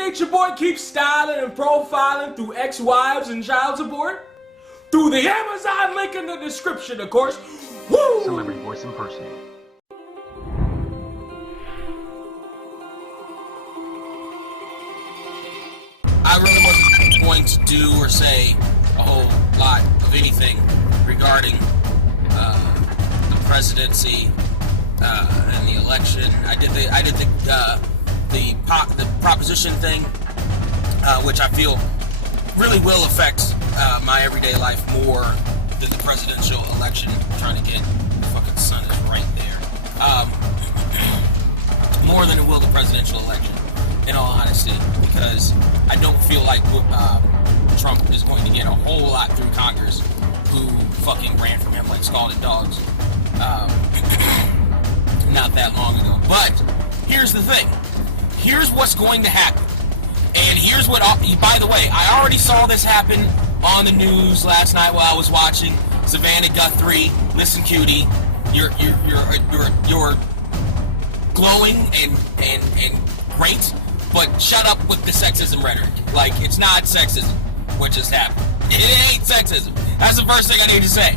nature boy keeps styling and profiling through ex-wives and child support? Through the Amazon link in the description, of course. Woo! Celebrity voice impersonator. I really wasn't going to do or say a whole lot of anything regarding the presidency and the election. I did the proposition thing, which I feel really will affect my everyday life more than the presidential election. I'm trying to get the fucking sun is right there. More than it will the presidential election, in all honesty, because I don't feel like Trump is going to get a whole lot through Congress who fucking ran from him like scalded dogs not that long ago. But here's the thing. Here's what's going to happen. And here's what, by the way, I already saw this happen on the news last night while I was watching. Savannah Guthrie, listen cutie, you're glowing and great, but shut up with the sexism rhetoric. Like, it's not sexism what just happened. It ain't sexism. That's the first thing I need to say.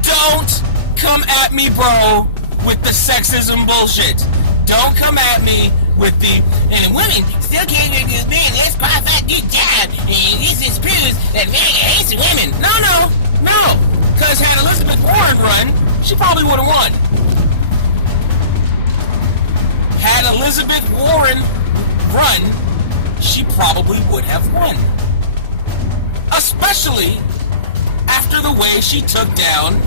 Don't come at me, bro, with the sexism bullshit. Don't come at me with the, and women still can't get this man, let's qualify this job, and this is proves that man hates women. No. Because had Elizabeth Warren run, she probably would have won. Had Elizabeth Warren run, she probably would have won. Especially after the way she took down,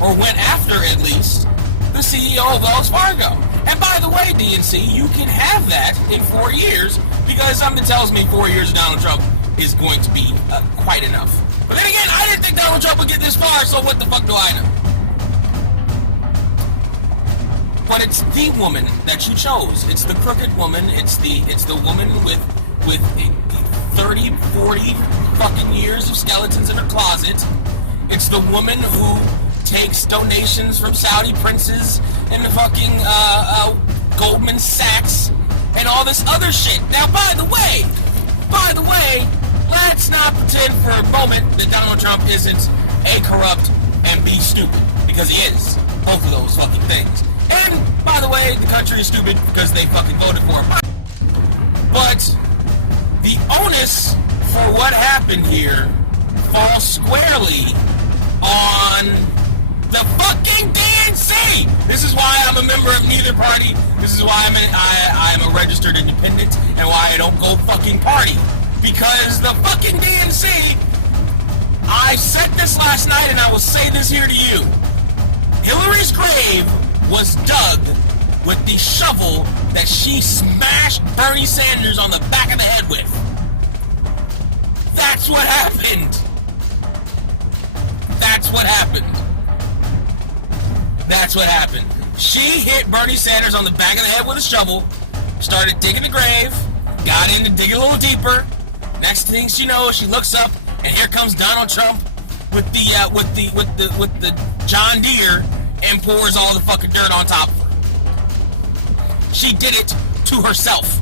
or went after at least, the CEO of Wells Fargo. And by the way, DNC, you can have that in 4 years, because something tells me 4 years of Donald Trump is going to be quite enough. But then again, I didn't think Donald Trump would get this far, so what the fuck do I know? But it's the woman that you chose. It's the crooked woman. It's the woman with 30, 40 fucking years of skeletons in her closet. It's the woman who takes donations from Saudi princes and the fucking Goldman Sachs and all this other shit. Now, by the way, let's not pretend for a moment that Donald Trump isn't A, corrupt, and B, stupid, because he is. Both of those fucking things. And, by the way, the country is stupid because they fucking voted for him. But the onus for what happened here falls squarely on the fucking DNC! This is why I'm a member of neither party. This is why I'm a registered independent, and why I don't go fucking party. Because the fucking DNC, I said this last night and I will say this here to you. Hillary's grave was dug with the shovel that she smashed Bernie Sanders on the back of the head with. That's what happened. That's what happened. That's what happened. She hit Bernie Sanders on the back of the head with a shovel, started digging the grave, got in to dig a little deeper. Next thing she knows, she looks up, and here comes Donald Trump with the John Deere, and pours all the fucking dirt on top of her. She did it to herself.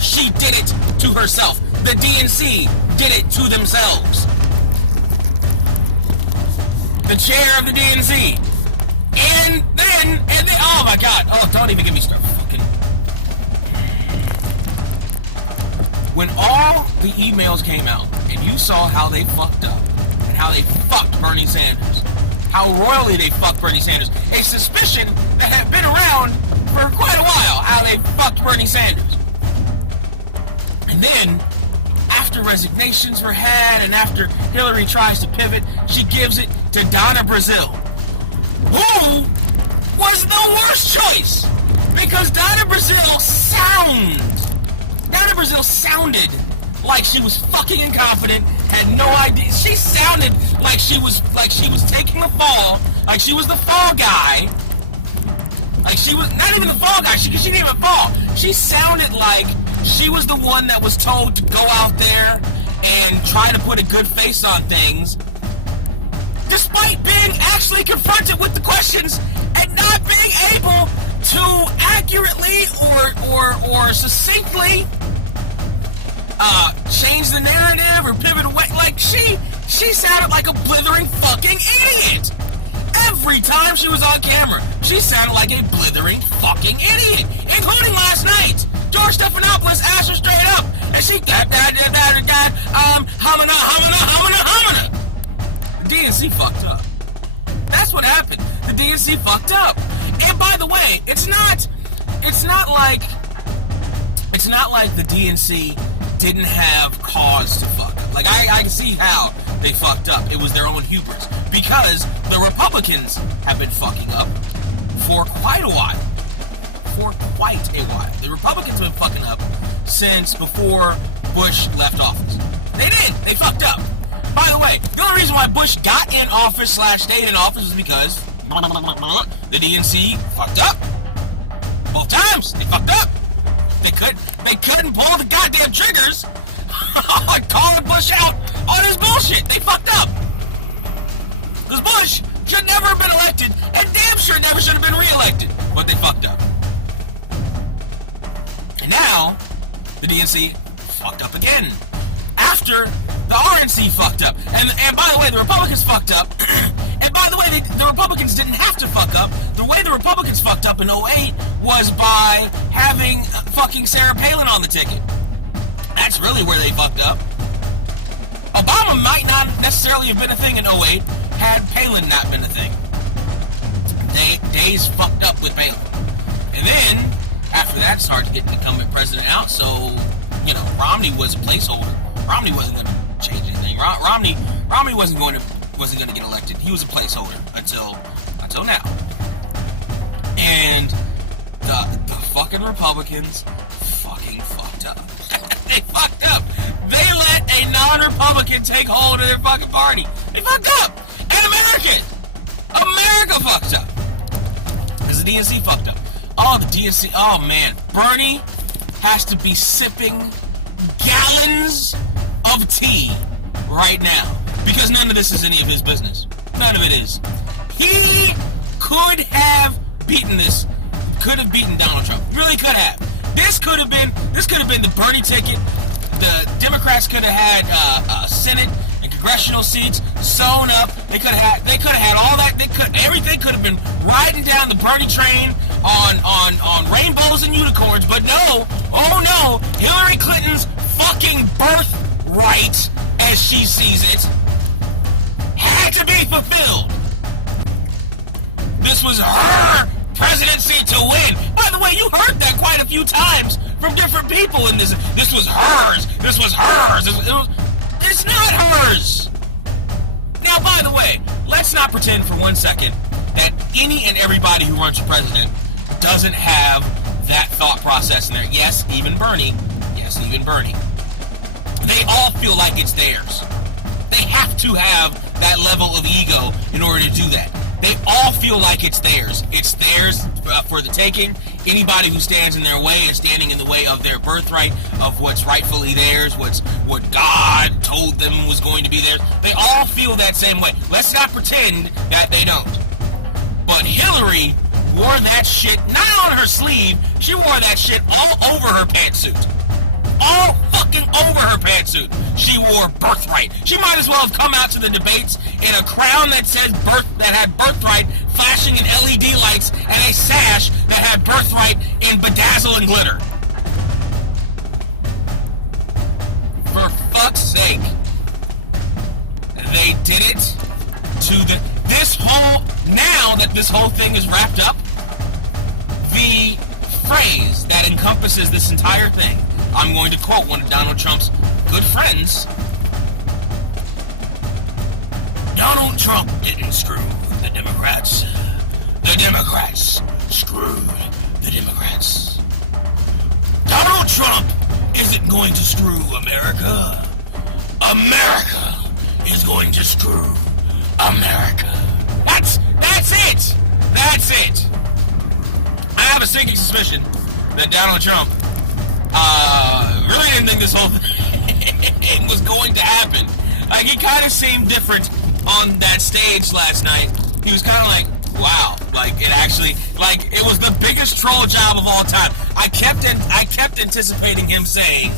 She did it to herself. The DNC did it to themselves. The chair of the DNC. And then, oh my God. Oh, don't even get me started. Fucking. When all the emails came out, and you saw how they fucked up, and how they fucked Bernie Sanders, how royally they fucked Bernie Sanders, a suspicion that had been around for quite a while, how they fucked Bernie Sanders. And then, after resignations were had, and after Hillary tries to pivot, she gives it to Donna Brazile, who was the worst choice, because Donna Brazile sounded like she was fucking incompetent, had no idea. She sounded like she was taking the fall, like she was the fall guy. Like she was not even the fall guy, she didn't even fall. She sounded like she was the one that was told to go out there and try to put a good face on things, despite being actually confronted with the questions and not being able to accurately or succinctly change the narrative or pivot away. Like, she sounded like a blithering fucking idiot. Every time she was on camera, she sounded like a blithering fucking idiot, including last night. George Stephanopoulos asked her straight up, and she humana. The DNC fucked up. That's what happened. The DNC fucked up. And by the way, it's not like the DNC didn't have cause to fuck up. Like, I can see how they fucked up. It was their own hubris. Because the Republicans have been fucking up for quite a while. The Republicans have been fucking up since before Bush left office. They did. They fucked up. By the way, the only reason why Bush got in office / stayed in office was because the DNC fucked up. Both times, they fucked up. They couldn't pull the goddamn triggers calling Bush out on his bullshit. They fucked up. Because Bush should never have been elected, and damn sure never should have been reelected. But they fucked up. And now, the DNC fucked up again. After the RNC fucked up. And by the way, the Republicans fucked up. And by the way, the Republicans didn't have to fuck up. The way the Republicans fucked up in 08 was by having fucking Sarah Palin on the ticket. That's really where they fucked up. Obama might not necessarily have been a thing in 08 had Palin not been a thing. Days fucked up with Palin. And then, after that, started getting incumbent president out, so, you know, Romney was a placeholder. Romney wasn't going to change anything. Romney wasn't going to get elected. He was a placeholder until now. And the fucking Republicans fucking fucked up. They fucked up. They let a non-Republican take hold of their fucking party. They fucked up. And America fucked up. Because the DNC fucked up. Oh, the DNC. Oh, man. Bernie has to be sipping gallons of tea right now. Because none of this is any of his business. None of it is. He could have beaten this. Could have beaten Donald Trump. Really could have. This could have been the Bernie ticket. The Democrats could have had Senate and congressional seats sewn up. They could have had all that. Everything could have been riding down the Bernie train on rainbows and unicorns. But no, oh no, Hillary Clinton's fucking birthright, as she sees it, had to be fulfilled. This was her presidency to win. By the way, you heard that quite a few times from different people in this. This was hers. This was hers. It's not hers. Now, by the way, let's not pretend for 1 second that any and everybody who runs for president doesn't have that thought process in there. Yes, even Bernie. They all feel like it's theirs. They have to have that level of ego in order to do that. They all feel like it's theirs. It's theirs for the taking. Anybody who stands in their way is standing in the way of their birthright, of what's rightfully theirs, what God told them was going to be theirs. They all feel that same way. Let's not pretend that they don't. But Hillary wore that shit not on her sleeve. She wore that shit all over her pantsuit. All fucking over her pantsuit. She wore birthright. She might as well have come out to the debates in a crown that said that had birthright flashing in LED lights and a sash that had birthright in bedazzle and glitter. For fuck's sake. They did it to now that this whole thing is wrapped up, the phrase that encompasses this entire thing, I'm going to quote one of Donald Trump's good friends. Donald Trump didn't screw the Democrats. The Democrats screwed the Democrats. Donald Trump isn't going to screw America. America is going to screw America. That's it. That's it. I have a sinking suspicion that Donald Trump really didn't think this whole thing was going to happen. Like, he kind of seemed different on that stage last night. He was kind of like, wow, like it actually, like it was the biggest troll job of all time. I kept anticipating him saying,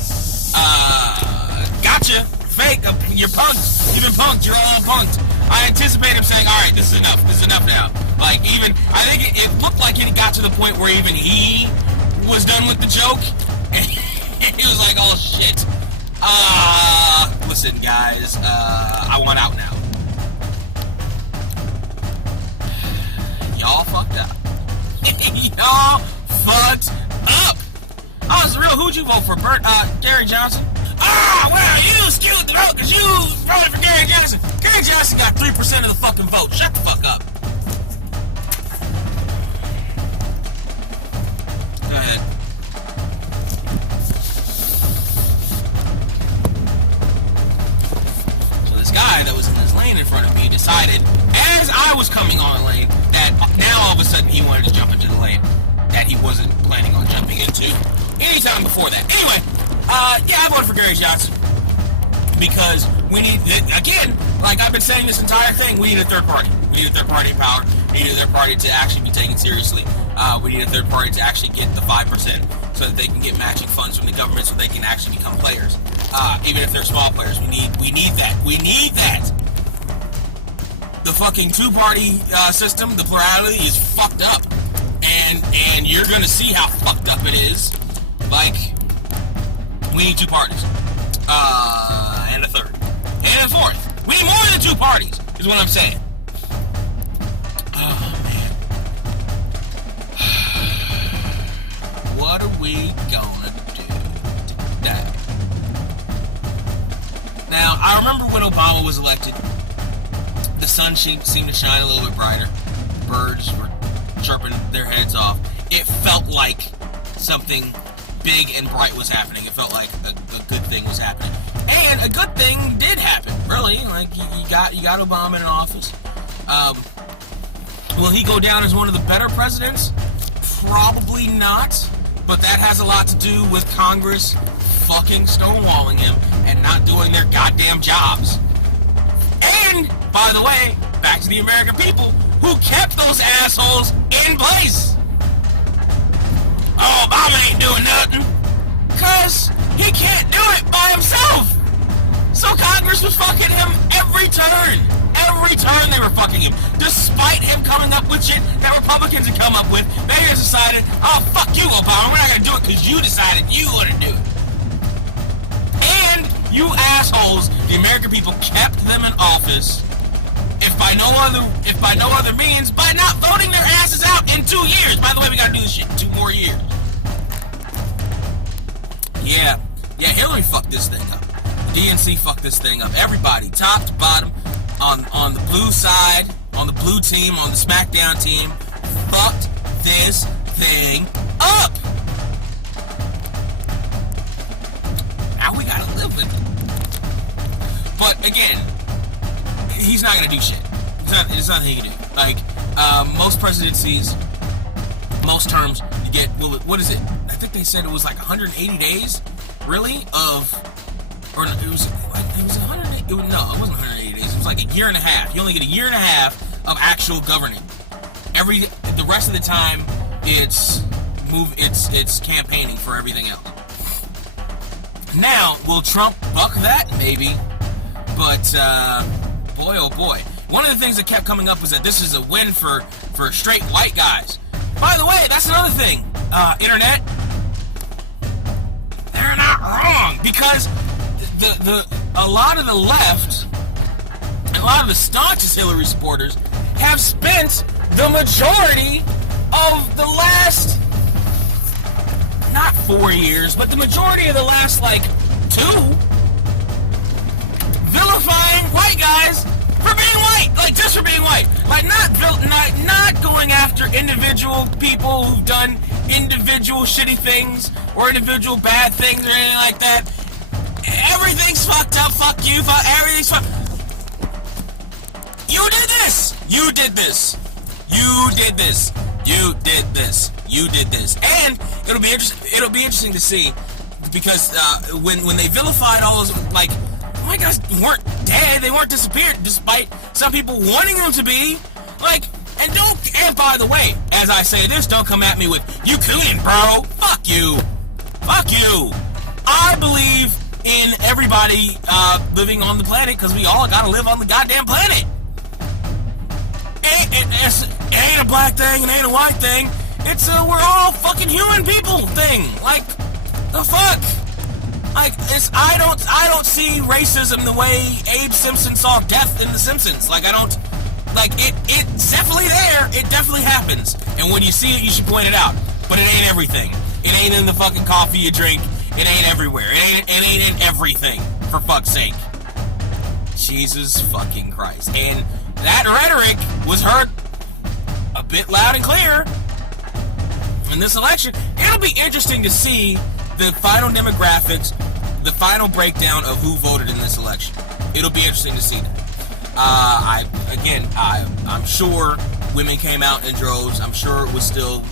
gotcha, fake, you're punked, you've been punked, you're all punked. I anticipate him saying, alright, this is enough now. Like even, I think it looked like it got to the point where even he was done with the joke, and he was like, oh shit. Listen guys, I want out now. Y'all fucked up. Y'all fucked up. Oh, it's real. Who'd you vote for? Gary Johnson? Well, you skewed the vote because you voted for Gary Johnson. Gary Johnson got 3% of the fucking vote. Shut the fuck up. Go ahead. So this guy that was in this lane in front of me decided, as I was coming on the lane, that now all of a sudden he wanted to jump into the lane that he wasn't planning on jumping into anytime before that. Anyway, yeah, I voted for Gary Johnson because we need, again, like I've been saying this entire thing, we need a third party. We need a third party in power. We need a third party to actually be taken seriously. We need a third party to actually get the 5% so that they can get matching funds from the government so they can actually become players. Even if they're small players, we need that. We need that. The fucking two-party system, the plurality, is fucked up. And you're gonna see how fucked up it is. Like, we need two parties. And a third. And a fourth. We need more than two parties, is what I'm saying. Oh, man. What are we gonna do today? Now, I remember when Obama was elected, the sun seemed to shine a little bit brighter. Birds were chirping their heads off. It felt like something big and bright was happening. It felt like a good thing was happening. And a good thing did happen, really. Like, you got Obama in office. Will he go down as one of the better presidents? Probably not. But that has a lot to do with Congress fucking stonewalling him and not doing their goddamn jobs. And, by the way, back to the American people who kept those assholes in place. Oh, Obama ain't doing nothing. Because he can't do it by himself. So Congress was fucking him every turn. Every turn they were fucking him. Despite him coming up with shit that Republicans had come up with, they just decided, oh, fuck you, Obama. We're not going to do it because you decided you want to do it. And you assholes, the American people kept them in office, if by no other means, by not voting their asses out in 2 years. By the way, we gotta do this shit in 2 more years. Yeah, Hillary fucked this thing up. DNC fucked this thing up. Everybody, top to bottom, on the blue side, on the blue team, on the SmackDown team, fucked this thing up. Now we gotta live with it. But again, he's not gonna do shit. It's nothing he can do. Like, most presidencies, most terms, you get, what is it? I think they said it was like 180 days, really, or it was 180, no, it wasn't 180 days, it was like a year and a half. You only get a year and a half of actual governing. The rest of the time, it's campaigning for everything else. Now, will Trump buck that? Maybe. But, boy, oh boy. One of the things that kept coming up was that this is a win for straight white guys. By the way, that's another thing. Internet, they're not wrong. Because a lot of the left, and a lot of the staunchest Hillary supporters, have spent the majority of the last, not 4 years, but the majority of the last, 2, vilifying white guys for being white, just for being white, not going after individual people who've done individual shitty things or individual bad things or anything like that. Everything's fucked up. Fuck you. Everything's fucked. You did this. You did this. You did this. You did this. You did this. And it'll be interesting to see, because when they vilified all those, my guys weren't dead, they weren't disappeared, despite some people wanting them to be. And by the way, as I say this, don't come at me with, you cooning, bro. Fuck you. Fuck you. I believe in everybody living on the planet because we all gotta live on the goddamn planet. It ain't a black thing, it ain't a white thing. It's a we're all fucking human people thing. Like, the fuck? Like, I don't see racism the way Abe Simpson saw death in The Simpsons. Like, I don't, like, it's definitely there. It definitely happens. And when you see it, you should point it out. But it ain't everything. It ain't in the fucking coffee you drink. It ain't everywhere. It ain't in everything. For fuck's sake. Jesus fucking Christ. And that rhetoric was heard a bit loud and clear in this election. It'll be interesting to see the final demographics, the final breakdown of who voted in this election. It'll be interesting to see that. I'm sure women came out in droves. I'm sure it was still,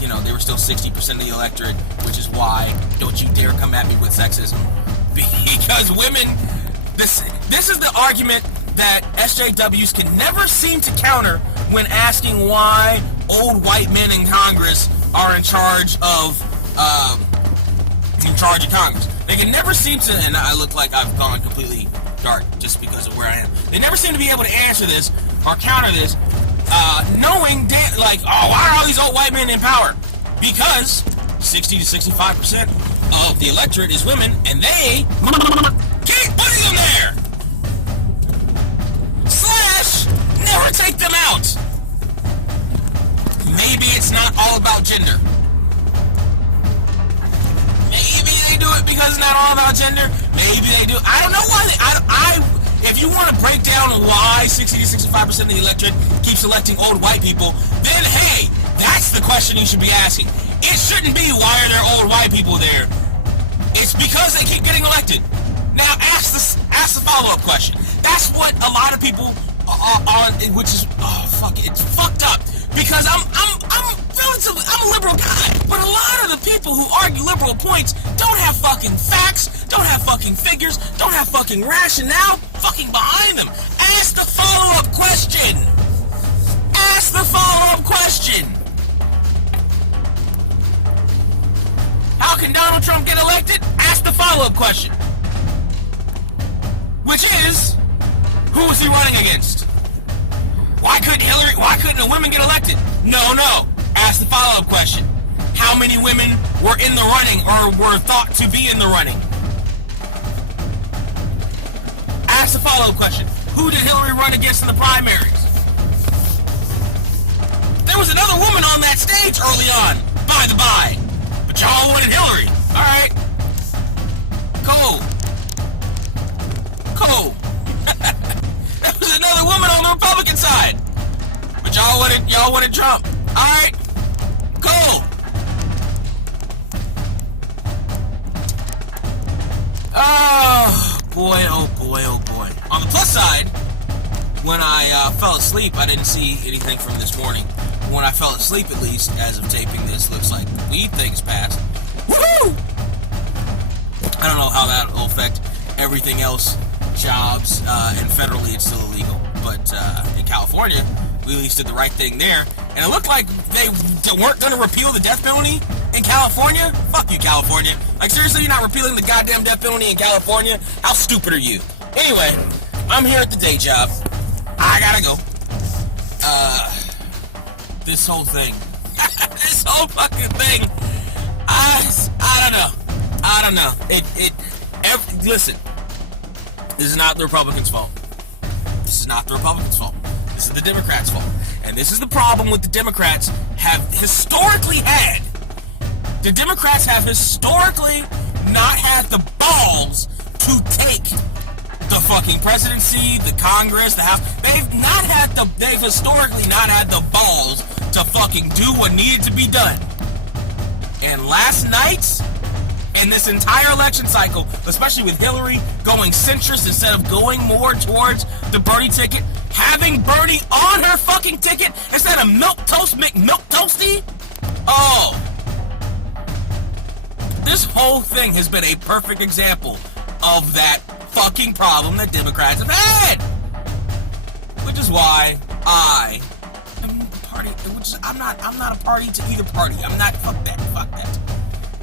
they were still 60% of the electorate, which is why don't you dare come at me with sexism. Because women, this is the argument that SJWs can never seem to counter when asking why old white men in Congress are in charge of Congress. They can never seem to, and I look like I've gone completely dark just because of where I am. They never seem to be able to answer this or counter this, knowing why are all these old white men in power? Because 60 to 65% of the electorate is women, and they keep putting them there. / never take them out. Maybe it's not all about gender. Maybe they do it because it's not all about gender. Maybe they do. I don't know why. If you want to break down why 60 to 65% of the electorate keeps electing old white people, then hey, that's the question you should be asking. It shouldn't be why are there old white people there. It's because they keep getting elected. Now ask the follow-up question. That's what a lot of people on, which is it's fucked up. Because I'm a liberal guy, but a lot of the people who argue liberal points don't have fucking facts, don't have fucking figures, don't have fucking rationale fucking behind them. Ask the follow-up question. Ask the follow-up question. How can Donald Trump get elected? Ask the follow-up question. Which is, who is he running against? Why couldn't a woman get elected? No. Ask the follow-up question. How many women were in the running or were thought to be in the running? Ask the follow-up question. Who did Hillary run against in the primaries? There was another woman on that stage early on, by the by. But y'all wanted Hillary. Alright. Cool. There was another woman on the Republican side. But y'all wanted Trump. Alright. Cool. Oh boy. On the plus side, when I fell asleep, I didn't see anything from this morning. When I fell asleep, at least, as of taping this, looks like the weed thing's passed. Woohoo! I don't know how that will affect everything else, jobs, and federally it's still illegal. But in California, we at least did the right thing there. And it looked like they weren't going to repeal the death penalty in California. Fuck you, California. Like, seriously, you're not repealing the goddamn death penalty in California? How stupid are you? Anyway, I'm here at the day job. I gotta go. This whole thing. This whole fucking thing. I don't know. Listen. This is not the Republicans' fault. This is not the Republicans' fault. This is the Democrats' fault. And this is the problem with the Democrats have historically had. The Democrats have historically not had the balls to take the fucking presidency, the Congress, the House. They've historically not had the balls to fucking do what needed to be done. And last night, in this entire election cycle, especially with Hillary going centrist instead of going more towards the Bernie ticket, having Bernie on her fucking ticket instead of MilkToasty. Oh. This whole thing has been a perfect example of that fucking problem that Democrats have had. Which is why I am I'm not a party to either party. I'm not, fuck that.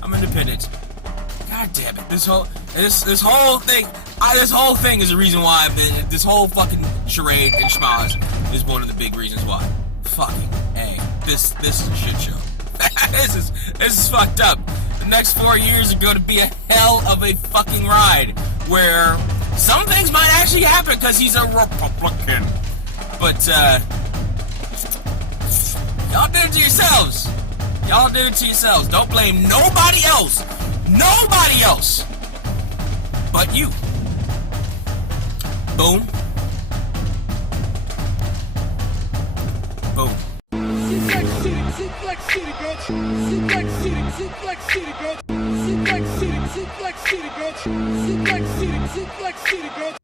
I'm independent. God damn it. This whole thing is the reason why this whole fucking charade and schmaz is one of the big reasons why. Fucking A. This is a shit show. This is fucked up. The next 4 years are gonna be a hell of a fucking ride where some things might actually happen because he's a Republican. But, y'all did it to yourselves. Y'all did it to yourselves. Don't blame nobody else. Nobody else but you. Boom. Boom. Suplex City, bitch. Suplex City, bitch. Suplex City, bitch. Suplex City, bitch.